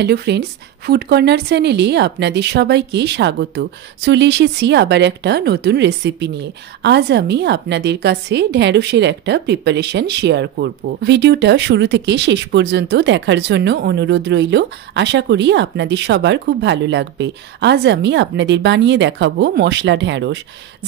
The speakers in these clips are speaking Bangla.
হ্যালো ফ্রেন্ডস, ফুড কর্নার চ্যানেলে আপনাদের সবাইকে স্বাগত। চলে এসেছি আবার একটা নতুন রেসিপি নিয়ে। আজ আমি আপনাদের কাছে ঢ্যাঁড়সের একটা প্রিপারেশন শেয়ার করব। ভিডিওটা শুরু থেকে শেষ পর্যন্ত দেখার জন্য অনুরোধ রইল। আশা করি আপনাদের সবার খুব ভালো লাগবে। আজ আমি আপনাদের বানিয়ে দেখাবো মশলা ঢ্যাঁড়স,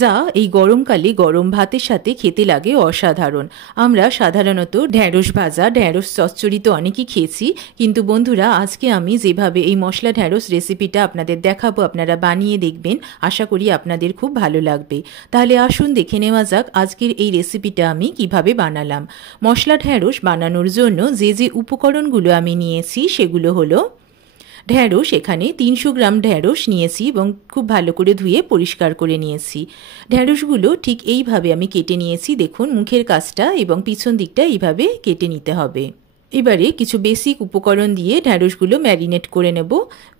যা এই গরমকালে গরম ভাতের সাথে খেতে লাগে অসাধারণ। আমরা সাধারণত ঢ্যাঁড়স ভাজা, ঢ্যাঁড়স চচ্চড়ি তো অনেকেই খেয়েছি, কিন্তু বন্ধুরা আজকে আমি যেভাবে এই মশলা ঢ্যাঁড়স রেসিপিটা আপনাদের দেখাবো, আপনারা বানিয়ে দেখবেন। আশা করি আপনাদের খুব ভালো লাগবে। তাহলে আসুন দেখে নেওয়া যাক আজকের এই রেসিপিটা আমি কিভাবে বানালাম। মশলা ঢ্যাঁড়স বানানোর জন্য যে যে উপকরণগুলো আমি নিয়েছি সেগুলো হলো ঢ্যাঁড়স। এখানে 300 গ্রাম ঢ্যাঁড়স নিয়েছি এবং খুব ভালো করে ধুয়ে পরিষ্কার করে নিয়েছি। ঢ্যাঁড়সগুলো ঠিক এইভাবে আমি কেটে নিয়েছি। দেখুন, মুখের কাছটা এবং পিছন দিকটা এইভাবে কেটে নিতে হবে। এবারে কিছু বেসিক উপকরণ দিয়ে ঢ্যাঁড়সগুলো ম্যারিনেট করে নেব।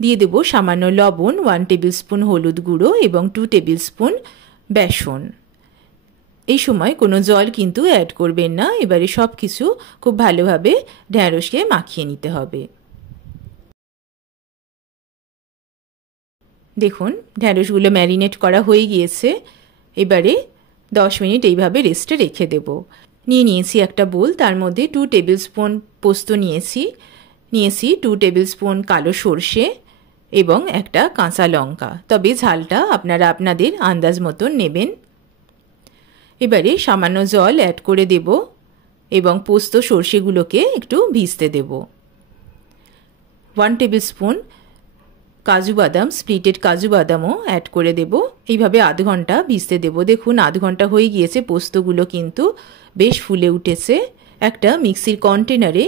দিয়ে দেব সামান্য লবণ, 1 টেবিল স্পুন হলুদ গুঁড়ো এবং 2 টেবিল স্পুন বেসন। এই সময় কোনো জল কিন্তু অ্যাড করবেন না। এবারে সব কিছু খুব ভালোভাবে ঢ্যাঁড়সকে মাখিয়ে নিতে হবে। দেখুন, ঢ্যাঁড়সগুলো ম্যারিনেট করা হয়ে গিয়েছে। এবারে 10 মিনিট এইভাবে রেস্টে রেখে দেব। নিয়েছি একটা বোল, তার মধ্যে 2 টেবিল স্পুন পোস্ত নিয়েছি 2 টেবিল স্পুন কালো সর্ষে এবং একটা কাঁচা লঙ্কা। তবে ঝালটা আপনারা আপনাদের আন্দাজ মতন নেবেন। এবারে সামান্য জল অ্যাড করে দেব এবং পোস্ত সর্ষেগুলোকে একটু ভিজতে দেব। 1 টেবিল স্পুন কাজু বাদাম, স্প্লিটেড কাজু বাদামও অ্যাড করে দেব। এইভাবে আধ ঘন্টা ভিজতে দেব। দেখুন, আধ ঘন্টা হয়ে গিয়েছে, পোস্তগুলো কিন্তু বেশ ফুলে উঠেছে। একটা মিক্সির কন্টেনারে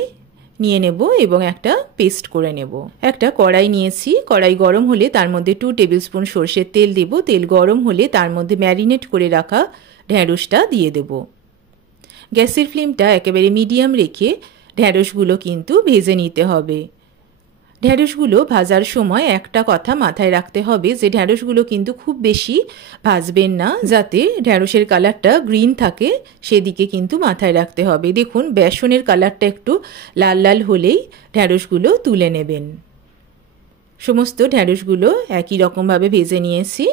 নিয়ে নেব এবং একটা পেস্ট করে নেব। একটা কড়াই নিয়েছি, কড়াই গরম হলে তার মধ্যে 2 টেবিল স্পুন সর্ষের তেল দেব। তেল গরম হলে তার মধ্যে ম্যারিনেট করে রাখা ঢ্যাঁড়সটা দিয়ে দেব। গ্যাসের ফ্লেমটা একেবারে মিডিয়াম রেখে ঢ্যাঁড়সগুলো কিন্তু ভেজে নিতে হবে। ঢ্যাঁড়সগুলো ভাজার সময় একটা কথা মাথায় রাখতে হবে যে ঢ্যাঁড়সগুলো কিন্তু খুব বেশি ভাজবেন না, যাতে ঢ্যাঁড়সের কালারটা গ্রিন থাকে, সেদিকে কিন্তু মাথায় রাখতে হবে। দেখুন, বেসনের কালারটা একটু লাল লাল হলেই ঢ্যাঁড়সগুলো তুলে নেবেন। সমস্ত ঢ্যাঁড়সগুলো একই রকমভাবে ভেজে নিয়েছি।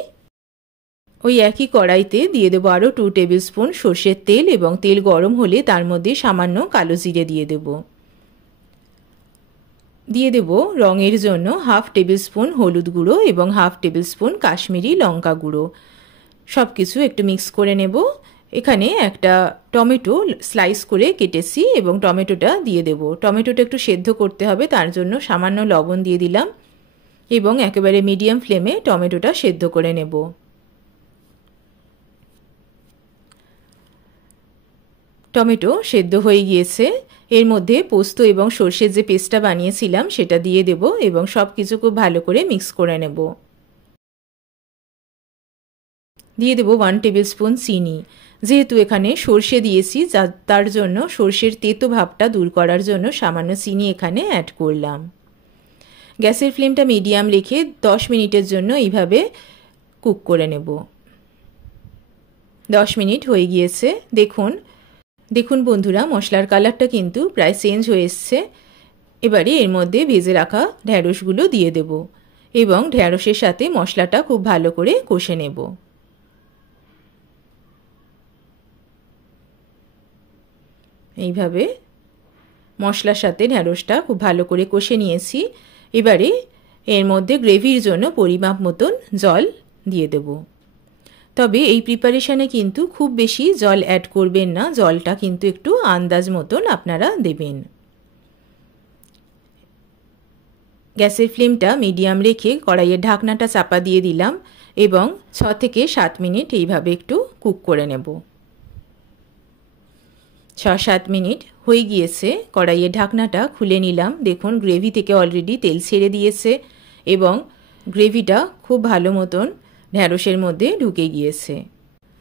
ওই একই কড়াইতে দিয়ে দেবো আরও 2 টেবিল স্পুন সর্ষের তেল এবং তেল গরম হলে তার মধ্যে সামান্য কালো জিরে দিয়ে দেবো। দিয়ে দেব রঙের জন্য 1/2 টেবিল স্পুন হলুদ গুঁড়ো এবং 1/2 টেবিল স্পুন কাশ্মীরি লঙ্কা গুঁড়ো। সব কিছু একটু মিক্স করে নেব। এখানে একটা টমেটো স্লাইস করে কেটেছি এবং টমেটোটা দিয়ে দেব। টমেটোটা একটু সেদ্ধ করতে হবে, তার জন্য সামান্য লবণ দিয়ে দিলাম এবং একেবারে মিডিয়াম ফ্লেমে টমেটোটা সেদ্ধ করে নেব। টমেটো সেদ্ধ হয়ে গিয়েছে। এর মধ্যে পোস্ত এবং সর্ষের যে পেস্টটা বানিয়েছিলাম সেটা দিয়ে দেব এবং সব কিছু খুব ভালো করে মিক্স করে নেব। দিয়ে দেব 1 টেবিল স্পুন চিনি। যেহেতু এখানে সর্ষে দিয়েছি, তার জন্য সর্ষের তেতো ভাবটা দূর করার জন্য সামান্য চিনি এখানে অ্যাড করলাম। গ্যাসের ফ্লেমটা মিডিয়াম রেখে 10 মিনিটের জন্য এইভাবে কুক করে নেব। 10 মিনিট হয়ে গিয়েছে। দেখুন বন্ধুরা, মশলার কালারটা কিন্তু প্রায় চেঞ্জ হয়ে এসছে। এবারে এর মধ্যে ভেজে রাখা ঢ্যাঁড়সগুলো দিয়ে দেব এবং ঢ্যাঁড়সের সাথে মশলাটা খুব ভালো করে কষে নেব। এইভাবে মশলার সাথে ঢ্যাঁড়সটা খুব ভালো করে কষে নিয়েছি। এবারে এর মধ্যে গ্রেভির জন্য পরিমাপ মতন জল দিয়ে দেব। তবে এই প্রিপারেশানে কিন্তু খুব বেশি জল অ্যাড করবেন না, জলটা কিন্তু একটু আন্দাজ মতন আপনারা দেবেন। গ্যাসের ফ্লেমটা মিডিয়াম রেখে কড়াইয়ের ঢাকনাটা চাপা দিয়ে দিলাম এবং 6 থেকে 7 মিনিট এইভাবে একটু কুক করে নেব। 6-7 মিনিট হয়ে গিয়েছে, কড়াইয়ের ঢাকনাটা খুলে নিলাম। দেখুন, গ্রেভি থেকে অলরেডি তেল ছেড়ে দিয়েছে এবং গ্রেভিটা খুব ভালো মতন ঢ্যাঁড়সের মধ্যে ঢুকে গিয়েছে।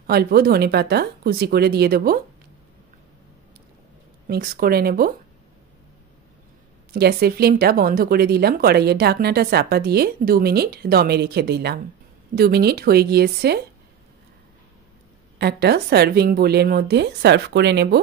অল্প ধনেপাতা কুচি করে দিয়ে দেব, মিক্স করে নেব। গ্যাসের ফ্লেমটা বন্ধ করে দিলাম, কড়াইয়ের ঢাকনাটা চাপা দিয়ে 2 মিনিট দমে রেখে দিলাম। 2 মিনিট হয়ে গিয়েছে। একটা সার্ভিং বোলের মধ্যে সার্ভ করে নেব।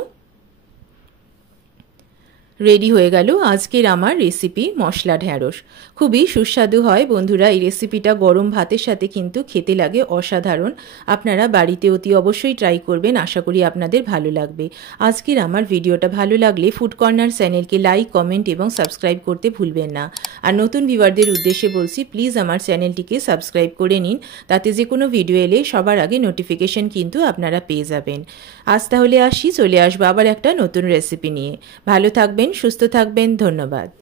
রেডি হয়ে গেল আজকের আমার রেসিপি মশলা ঢ্যাঁড়স। খুবই সুস্বাদু হয় বন্ধুরা। এই রেসিপিটা গরম ভাতের সাথে কিন্তু খেতে লাগে অসাধারণ। আপনারা বাড়িতে অতি অবশ্যই ট্রাই করবেন, আশা করি আপনাদের ভালো লাগবে। আজকের আমার ভিডিওটা ভালো লাগলে ফুড কর্নার চ্যানেলকে লাইক, কমেন্ট এবং সাবস্ক্রাইব করতে ভুলবেন না। আর নতুন ভিউয়ারদের উদ্দেশ্যে বলছি, প্লিজ আমার চ্যানেলটিকে সাবস্ক্রাইব করে নিন, তাতে যে কোনো ভিডিও এলে সবার আগে নোটিফিকেশন কিন্তু আপনারা পেয়ে যাবেন। আজ তাহলে আসি, চলে আসবো আবার একটা নতুন রেসিপি নিয়ে। ভালো থাকবেন, সুস্থ থাকবেন, ধন্যবাদ।